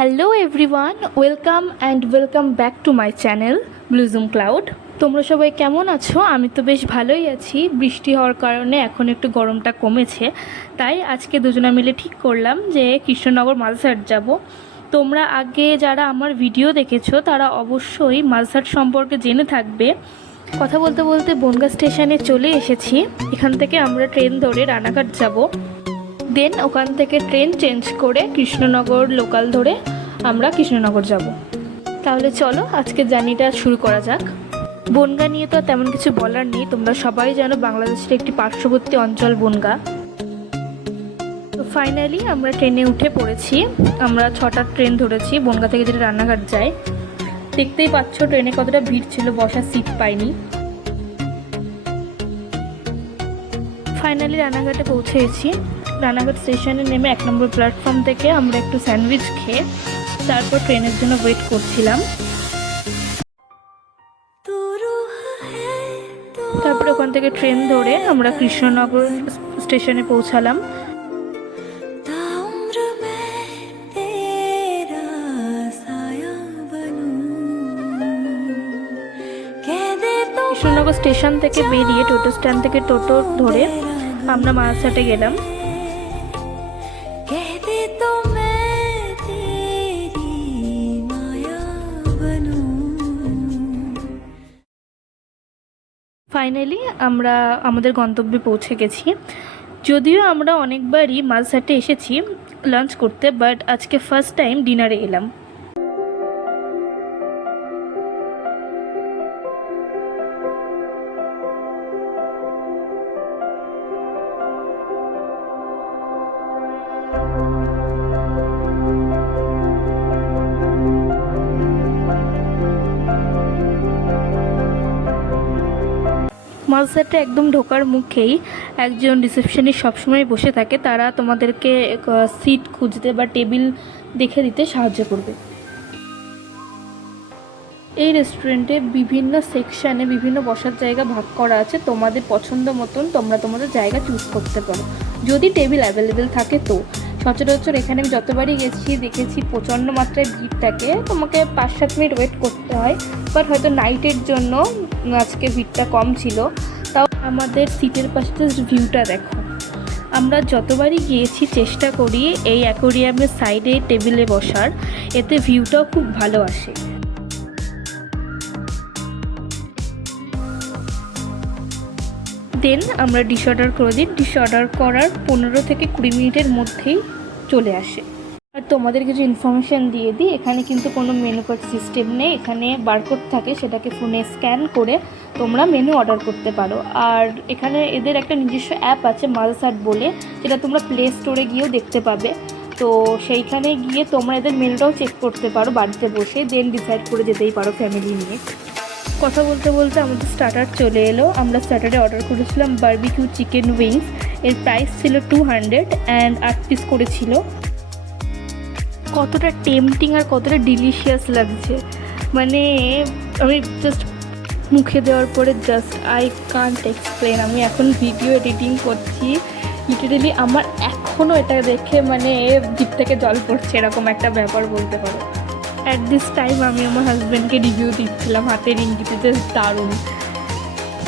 Hello everyone, welcome back to my channel Bluezoom Cloud. তোমরা সবাই কেমন আছো? আমি তো বেশ ভালোই আছি। বৃষ্টি হওয়ার কারণে এখন একটু গরমটা কমেছে, তাই আজকে দুজনে মিলে ঠিক করলাম যে কৃষ্ণনগর মালসাট যাব। তোমরা আগে যারা আমার ভিডিও দেখেছো তারা অবশ্যই মালসাট সম্পর্কে জেনে থাকবে। কথা বলতে বলতে বনগাঁ স্টেশনে চলে এসেছি। এখান থেকে আমরা ট্রেন ধরে রানাঘাট যাব, দেন ওখান থেকে ট্রেন চেঞ্জ করে কৃষ্ণনগর লোকাল ধরে আমরা কৃষ্ণনগর যাব। তাহলে চলো আজকে জার্নিটা শুরু করা যাক। বনগাঁ নিয়ে তো তেমন কিছু বলার নেই, তোমরা সবাই জানো বাংলাদেশের একটি পার্শ্ববর্তী অঞ্চল বনগাঁ। তো ফাইনালি আমরা ট্রেনে উঠে পড়েছি। আমরা 6টার ট্রেন ধরেছি বনগাঁ থেকে, যেটা রানাঘাট যায়। দেখতেই পাচ্ছ ট্রেনে কতটা ভিড় ছিল, বসার সিট পাইনি। ফাইনালি রানাঘাটে পৌঁছেছি। রানাঘাট স্টেশনে নেমে 1 নম্বর প্ল্যাটফর্ম থেকে আমরা একটু স্যান্ডউইচ খেয়ে তারপর ট্রেনের জন্য ওয়েট করছিলাম। তারপরে ওখান থেকে ট্রেন ধরে আমরা কৃষ্ণনগর স্টেশনে পৌঁছালাম। কৃষ্ণনগর স্টেশন থেকে বেরিয়ে টোটো স্ট্যান্ড থেকে টোটো ধরে আমরা মালসাটে গেলাম। ফাইনালি আমরা আমাদের গন্তব্যে পৌঁছে গেছি। যদিও আমরা অনেকবারই মালসাটে এসেছি লাঞ্চ করতে, বাট আজকে ফার্স্ট টাইম ডিনারে এলাম। মালসাটে একদম ঢোকার মুখেই একজন রিসেপশনিস্ট সবসময় বসে থাকে, তারা তোমাদেরকে সিট খুঁজতে বা টেবিল দেখে দিতে সাহায্য করবে। এই রেস্টুরেন্টে বিভিন্ন সেকশানে বিভিন্ন বসার জায়গা ভাগ করা আছে, তোমাদের পছন্দ মতন তোমরা তোমাদের জায়গা চুজ করতে পারো, যদি টেবিল অ্যাভেলেবেল থাকে। তো সচরাচর এখানে আমি যতবারই গেছি দেখেছি প্রচণ্ড মাত্রায় ভিড় থাকে, তোমাকে 5-7 মিনিট ওয়েট করতে হয়। বাট হয়তো নাইটের জন্য আজকে ভিড়টা কম ছিল। তাও আমাদের সিটের পাশে জাস্ট ভিউটা দেখো। আমরা যতবারই গিয়েছি চেষ্টা করি এই অ্যাকোরিয়ামের সাইডে টেবিলে বসার, এতে ভিউটাও খুব ভালো আসে। দেন আমরা ডিশ অর্ডার করে দিই। ডিশ অর্ডার করার 15 থেকে 20 মিনিটের মধ্যেই চলে আসে। আর তোমাদের কিছু ইনফরমেশান দিয়ে দিই, এখানে কিন্তু কোনো মেনু কার্ড সিস্টেম নেই। এখানে বারকোড থাকে, সেটাকে ফোনে স্ক্যান করে তোমরা মেনু অর্ডার করতে পারো। আর এখানে এদের একটা নিজস্ব অ্যাপ আছে মালসাট বলে, যেটা তোমরা প্লে স্টোরে গিয়েও দেখতে পাবে। তো সেইখানে গিয়ে তোমরা এদের মেনুটাও চেক করতে পারো বাড়িতে বসে, দেন ডিসাইড করে যেতেই পারো ফ্যামিলি নিয়ে। কথা বলতে বলতে আমাদের স্টার্টার চলে এলো। আমরা স্টার্টারে অর্ডার করেছিলাম বারবিকিউ চিকেন উইংস। এর প্রাইস ছিল 200 অ্যান্ড 8 পিস করেছিল। কতটা টেম্পটিং আর কতটা ডিলিশিয়াস লাগছে, মানে আমি জাস্ট মুখে দেওয়ার পরে জাস্ট আই কান্ট এক্সপ্লেন। আমি এখন ভিডিও এডিটিং করছি, লিটারেলি আমার এখনও এটা দেখে মানে জিভ থেকে জল পড়ছে, এরকম একটা ব্যাপার বলতে পারো। অ্যাট দিস টাইম আমি আমার হাজব্যান্ডকে রিভিউ দিচ্ছিলাম হাতের ইঙ্গিতে, জাস্ট দারুণ।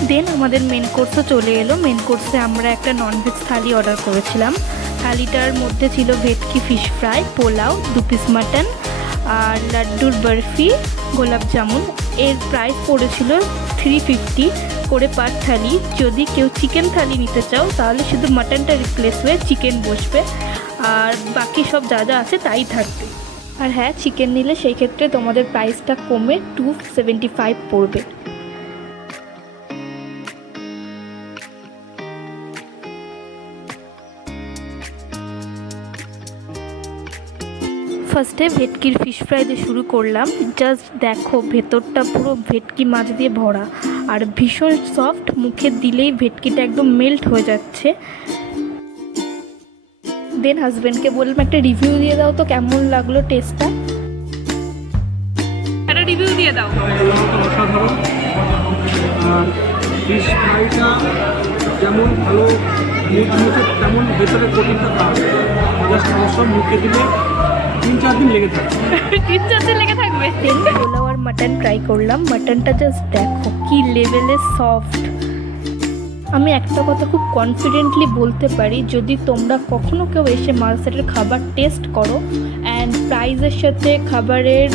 দেন আমাদের মেন কোর্সও চলে এলো। মেন কোর্সে আমরা একটা ননভেজ থালি অর্ডার করেছিলাম। থালিটার মধ্যে ছিল ভেটকি fish fry, pulao, 2 piece mutton আর লাড্ডুর বরফি, গোলাপ জামুন। এর প্রাইস পড়েছিল 350 করে পার থালি। যদি কেউ চিকেন থালি নিতে চাও তাহলে শুধু মাটনটা রিপ্লেস হয়ে চিকেন বসবে, আর বাকি সব যা যা আছে তাই থাকবে। আর হ্যাঁ, চিকেন নিলে সেই ক্ষেত্রে তোমাদের প্রাইসটা কমে 275 পড়বে। ফার্স্টে ভেটকির ফিশ ফ্রাই দিয়ে শুরু করলাম। জাস্ট দেখো ভেতরটা পুরো ভেটকি মাছ দিয়ে ভরা আর ভীষণ সফট, মুখে দিলেই ভেটকিটা একদম মেল্ট হয়ে যাচ্ছে। দেন হাজব্যান্ডকে বললাম একটা রিভিউ দিয়ে দাও তো, কেমন লাগলো টেস্টটা, একটা রিভিউ দিয়ে দাও। অসাধারণ। আর ফিশ ফ্রাইটা যেমন ভালো মুখে তেমন ভেতরে কোটিংটা পাওয়া যায়, জাস্ট অবশ্য মুখে দিলে 3-4 দিন লেগে থাকে। 3-4 দিন লেগে থাকবে। পোলাও আর মাটন ট্রাই করলাম। মাটনটা জাস্ট দেখো কি লেভেলে সফট। আমি একটা কথা খুব কনফিডেন্টলি বলতে পারি, যদি তোমরা কখনো কেউ এসে মালসাটের খাবার টেস্ট করো অ্যান্ড প্রাইসের সাথে খাবারের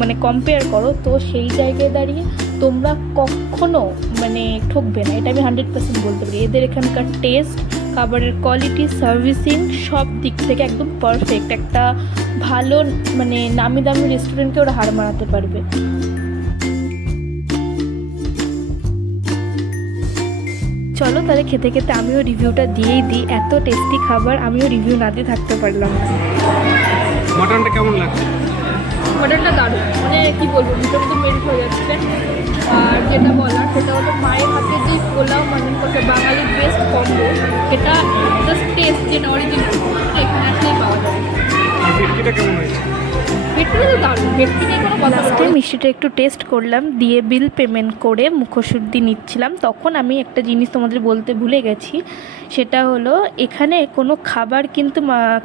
মানে কম্পেয়ার করো, তো সেই জায়গায় দাঁড়িয়ে তোমরা কখনো মানে ঠকবে না, এটা আমি 100% বলতে পারি। এদের এখানকার টেস্ট, খাবারের কোয়ালিটি, সার্ভিসিং সব দিক থেকে একদম পারফেক্ট। একটা ভালো মানে নামি দামি রেস্টুরেন্টকে ওরা হার মানাতে পারবে। চলো তাহলে খেতে খেতে আমিও রিভিউটা দিয়েই দিই। এত টেস্টি খাবার, আমিও রিভিউ না দিয়ে থাকতে পারলাম না। মাটনটা কেমন লাগছে? মাটনটা দারুণ, মানে কী বলবো, ভিতরে তো মেল্ট হয়ে যাচ্ছে। আর যেটা বলার সেটা হলো মায়ের হাতে যে পোলাও মাটন কষা বাঙালির বেস্ট কম্বো, সেটা জাস্ট টেস্ট যেটা অরিজিনাল এখানে আসলেই পাওয়া যায়। আর ভেটকিটা কেমন হয়েছে? ভেটকিটা তো দারুণ, ভেটকিটা কোনো কথা লাস্টে মিষ্টিটা একটু টেস্ট করলাম, দিয়ে বিল পেমেন্ট করে মুখোশুদ্ধি নিচ্ছিলাম। তখন আমি একটা জিনিস তোমাদের বলতে ভুলে গেছি, সেটা হলো এখানে কোনো খাবার কিন্তু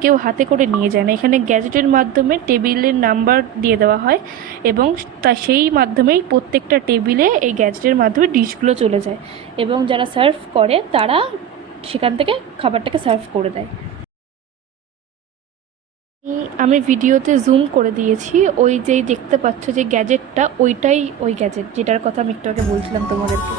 কেউ হাতে করে নিয়ে যায় না। এখানে গ্যাজেটের মাধ্যমে টেবিলের নাম্বার দিয়ে দেওয়া হয় এবং সেই মাধ্যমেই প্রত্যেকটা টেবিলে এই গ্যাজেটের মাধ্যমে ডিশগুলো চলে যায় এবং যারা সার্ভ করে তারা সেখান থেকে খাবারটাকে সার্ভ করে দেয়। আমি ভিডিওতে জুম করে দিয়েছি, ওই যেই দেখতে পাচ্ছ যে গ্যাজেটটা, ওইটাই ওই গ্যাজেট যেটার কথা আমি একটু আগে বলছিলাম তোমাদেরকে।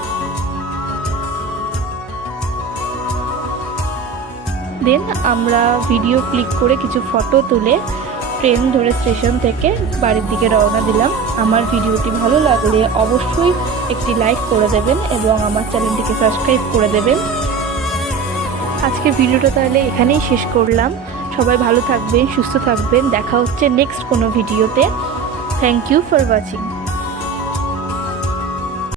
দেন আমরা ভিডিও ক্লিক করে কিছু ফটো তুলে ট্রেন ধরে স্টেশন থেকে বাড়ির দিকে রওনা দিলাম। আমার ভিডিওটি ভালো লাগলে অবশ্যই একটি লাইক করে দেবেন এবং আমার চ্যানেলটিকে সাবস্ক্রাইব করে দেবেন। আজকে ভিডিওটা তাহলে এখানেই শেষ করলাম। সবাই ভালো থাকবেন, সুস্থ থাকবেন। দেখা হচ্ছে নেক্সট কোনো ভিডিওতে। Thank you for watching.